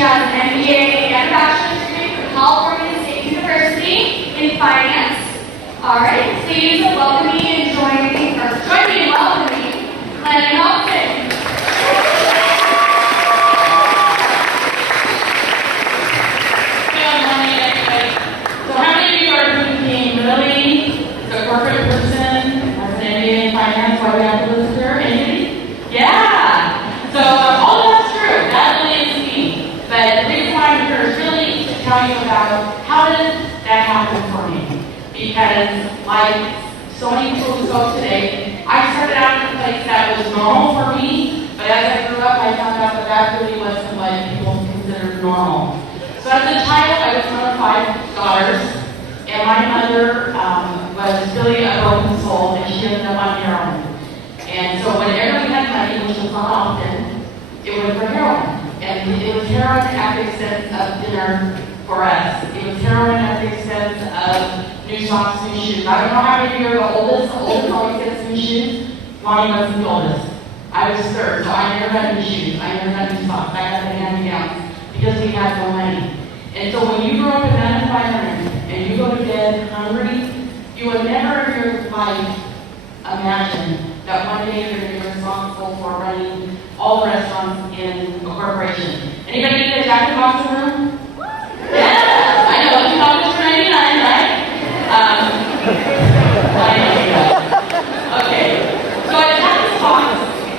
has an MBA and a bachelor's degree from California State University in finance. Alright, please welcome me and join me in welcoming Lani and Hobson. Good morning, everybody. So how many of you are thinking, really, as a corporate person, as an MBA in finance, why do we have to listen to her? Anybody? Yeah! So all of that's true. That really is me. But the reason why I'm here is really to tell you about how did that happen for me. Because like so many people who spoke today, I started out in a place that was normal for me, but as I grew up, I found out that that really wasn't what people considered normal. So as a child, I was one of 5 daughters, and my mother was really a broken soul, and she ended up on heroin. And so whenever we had money, which was not often, it was for heroin. And it was heroin at the expense of dinner for us. It was heroin at the expense of new socks, new shoes. I don't know how many of you are the oldest. The oldest always gets new shoes. Lani wasn't the oldest. I was 3rd, so I never had new shoes. I never had new socks. I got the hand-me-downs because we had no money. And so when you grow up in that environment and you go to bed hungry, you would never in your life imagine that one day you're going to be responsible for running all the restaurants in a corporation. Anybody eat a Jack in the Box in the room? Yeah, I know. It's $2 for 99, right? Okay. So at Jack in the Box,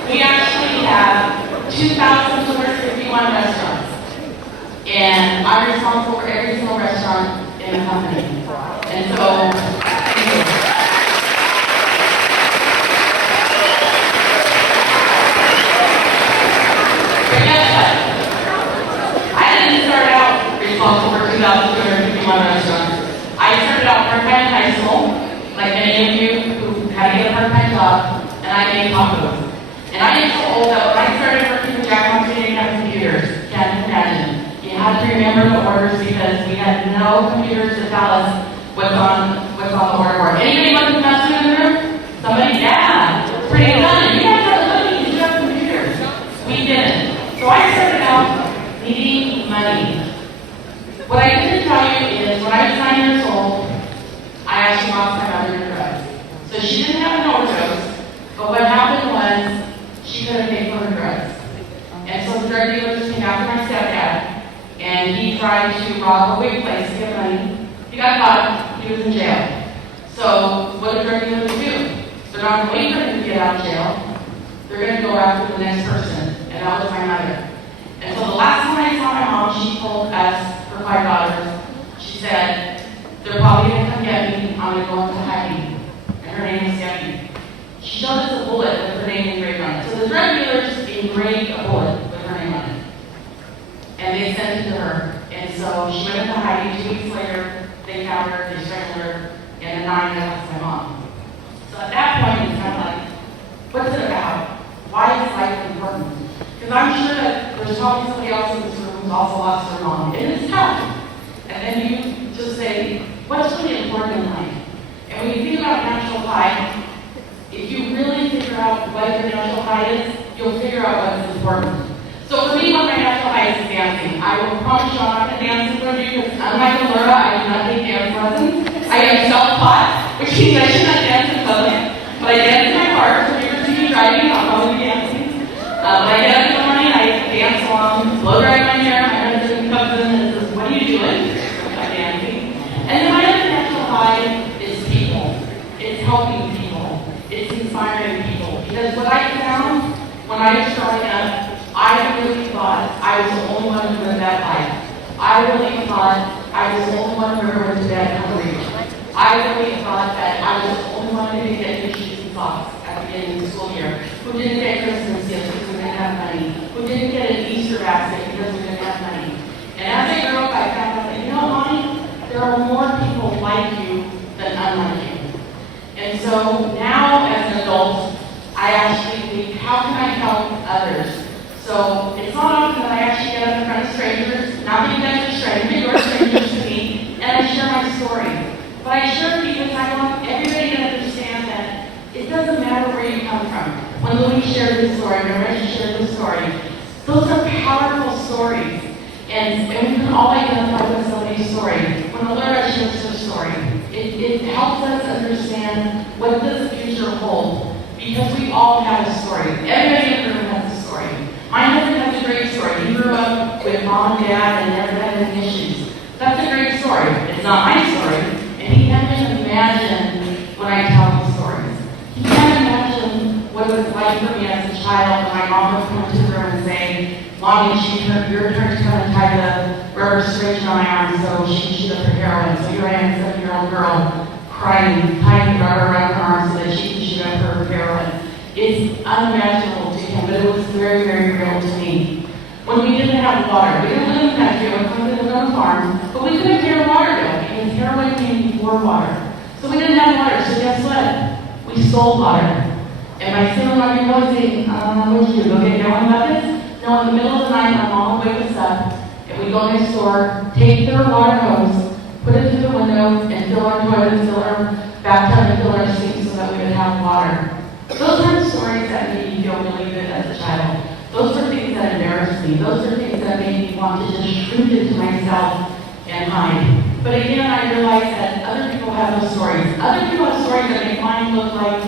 we actually have 2,251 restaurants. And I'm responsible for every single restaurant in the company. And so, I didn't start out responsible for 2,251 restaurants. I started out part-time in high school, like many of you who had to get a part-time job, and I made tacos. And I didn't so old that when I started working with Jack Box, we didn't have computers. Can't imagine. You had to remember the orders because we had no computers to tell us what's on the order board. Anybody want to mess in the room? Somebody? Yeah. It's pretty fun. You guys have the ability to have computers. We didn't. So I started out needing money. What I didn't tell you is when I was 9 years old, I actually lost my mother to drugs. So she didn't have an overdose, but what happened was she couldn't pay for her drugs. And so the drug dealer just came after my stepdad, and he tried to rob a wig place to get money. He got caught. He was in jail. So what do drug dealers do? They're not going to wait for him to get out of jail. They're going to go after the next person, and that was my mother. And so the last time I saw my mom, she told us, her 5 daughters, she said, they're probably going to come get me. I'm going to go into hiding. And her name was Debbie. She showed us a bullet with her name engraved on it. So the drug dealers engraved a bullet with her name on it. And they sent it to her. And so she went into hiding. 2 weeks later, they found her, they strangled her, and then 9 left my mom. So at that point, it's kind of like, what's it about? Why is life important? Because I'm sure that there's probably somebody else in this room who's also lost their mom. And it's tough. And then you just say, what's really important in life? And when you think about natural high, if you really figure out what your natural high is, you'll figure out what's important. So for me, one of my natural highs is dancing. I will promise you I'm not going to dance in front of you because unlike Laura, I do not take dance lessons. I am self-taught, which means I should not dance in public. But I dance in my car, so if you ever see me driving, I'll probably be dancing. But I get up in the morning, I dance along, blow dry my hair, my husband comes in and says, what are you doing? I'm dancing. And then my other natural high is people. It's helping people. It's inspiring people. Because what I found when I was growing up, I really thought I was the only one who lived that life. I really thought I was the only one who ever went to bed hungry. I really thought that I was the only one who didn't get new shoes and socks at the beginning of the school year, who didn't get Christmas gifts because we didn't have money, who didn't get an Easter basket because we didn't have money. And as I grew up, I found out that, you know, Lani, there are more people like you than unlike you. And so now, as an adult, I actually think, how can I help others? So it's not often that I actually get up in front of strangers, not that you guys are strangers, you are strangers to me, and I share my story. But I share it because I want everybody to understand that it doesn't matter where you come from. When Louis shared his story, when Reggie shared his story, those are powerful stories. And we can all identify with somebody's story. When Laura shares her story, it helps us understand what does the future hold. Because we all have a story. Everybody in the room has a story. My husband has a great story. He grew up with mom and dad and never had any issues. That's a great story. It's not my story. And he can't even imagine when I tell him stories. He can't imagine what it was like for me as a child when my mom would come into the room and say, Mommy, your turn to come and tie the rubber syringe on my arm so she can shoot up her heroin. So here I am, a 7-year-old girl, crying, tying the rubber around her arm so that she can shoot up her heroin. It's unimaginable to him, but it was very, very real to me. When we didn't have water, we didn't live in the country, we lived on a farm, but we couldn't get water though, because heroin came before water. So we didn't have water, so guess what? We stole water. And my sister might be realizing, what did you do? Go get heroin buckets? No, in the middle of the night, my mom would wake us up, and we'd go next door, take their water hose, put it through the window, and fill our toilets, fill our bathtub, and fill our sinks so that we would have water. Those are stories that made me feel really good as a child. Those are things that embarrassed me. Those are things that made me want to just shrink into myself and hide. But again, I realized that other people have those stories. Other people have stories that make mine look like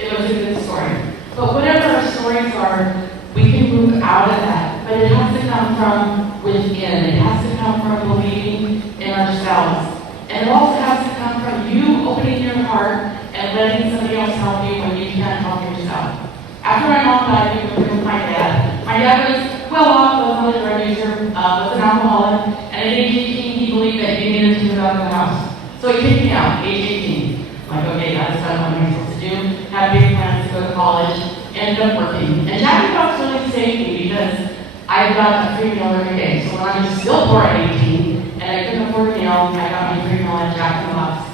it was a good story. But whatever our stories are, we can move out of that. But it has to come from within. It has to come from believing in ourselves. And it also has to come from you opening your heart and letting somebody else help you when you can't help yourself. After my mom died, we moved with my dad. My dad was well off, was not a drug user, was an alcoholic, and at age 18, he believed that he needed to move out of the house. So he kicked me out, age 18. I'm like, okay, that's what I'm supposed to do. Had big plans to go to college, ended up working. And Jack Box really saved me because I got a free meal every day. So when I was still poor at 18, and I couldn't afford a meal, I got my free meal at Jack in the Box.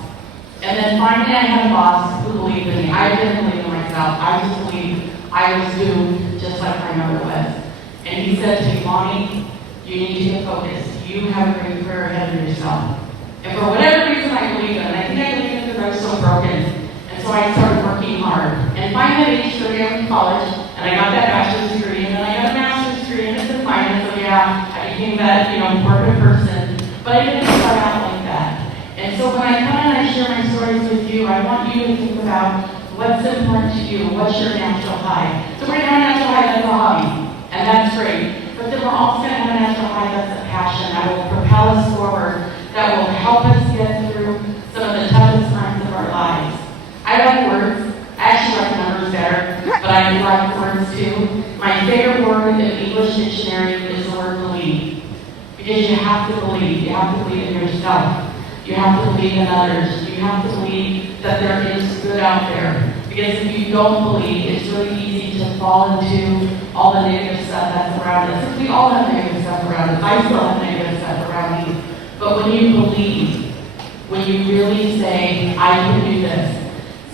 And then finally I had a boss who believed in me. I didn't believe in myself. I just believed I was doomed just like my mother was. And he said to me, Lani, you need to get focused. You have a great career ahead of yourself. And for whatever reason I believed in, and I think I believed in because I was so broken. And so I started working hard. And finally at age 30 I went to college, and I got that bachelor's degree, and then I got a master's degree, and it's in finance, so yeah, I became that, corporate person. But I didn't start out like that. And so when I come and I share my stories with you, I want you to think about what's important to you, what's your natural high. So we're going to have a natural high that's a hobby, and that's great. But then we're also going to have a natural high that's a passion that will propel us forward, that will help us get through some of the toughest times of our lives. I like words. I actually like numbers better, but I do like words too. My favorite word in the English dictionary is the word believe. Because you have to believe. You have to believe in yourself. You have to believe in others. You have to believe that there is good out there. Because if you don't believe, it's really easy to fall into all the negative stuff that's around us. We all have negative stuff around us. I still have negative stuff around me. But when you believe, when you really say, I can do this.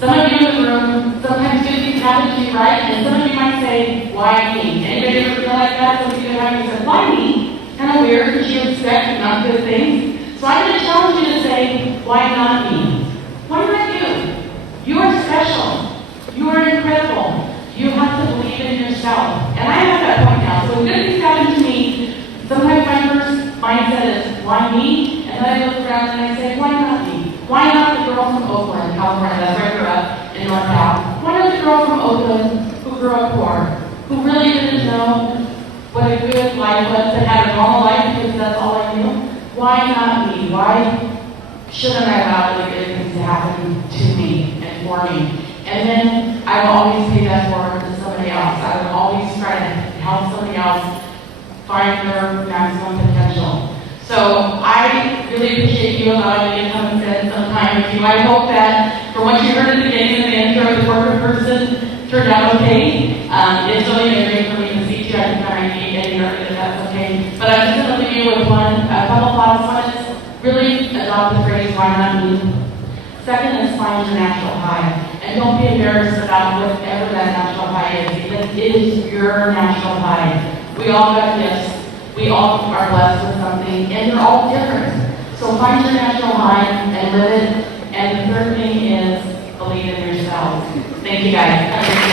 Some of you in the room, sometimes good things happen to you, right? And some of you might say, why me? Anybody ever feel like that? Some of you have said, why me? Kind of weird because you expect not good things. So I'm going to challenge you to say, why not me? Why not you? You are special. You are incredible. You have to believe in yourself. And I have that point now. So when good things happen to me, sometimes my first mindset is, why me? And then I look around and I say, why not me? Why not the girl from Oakland, California, that's where I grew up, in North Cal? Why not the girl from Oakland who grew up poor, who really didn't know what a good life was, that had a normal life because that's all I knew? Why not me? Why shouldn't I allow the good things to happen to me and for me? And then I will always pay that forward to somebody else. I would always try to help somebody else find their maximum potential. So I really appreciate you allowing me to come and spend some time with you. I hope that from what you heard at the beginning of the intro, the corporate person turned out okay. It's really been great for me to see you. I think I might be getting nervous, that's okay. But I'm just going to leave you with a couple thoughts. One is really adopt the phrase, why not me? Second is find your natural high. And don't be embarrassed about whatever that natural high is, because it is your natural high. We all got gifts. We all are blessed with something, and they're all different. So find your natural high and live it. And the third thing is believe in yourself. Thank you guys.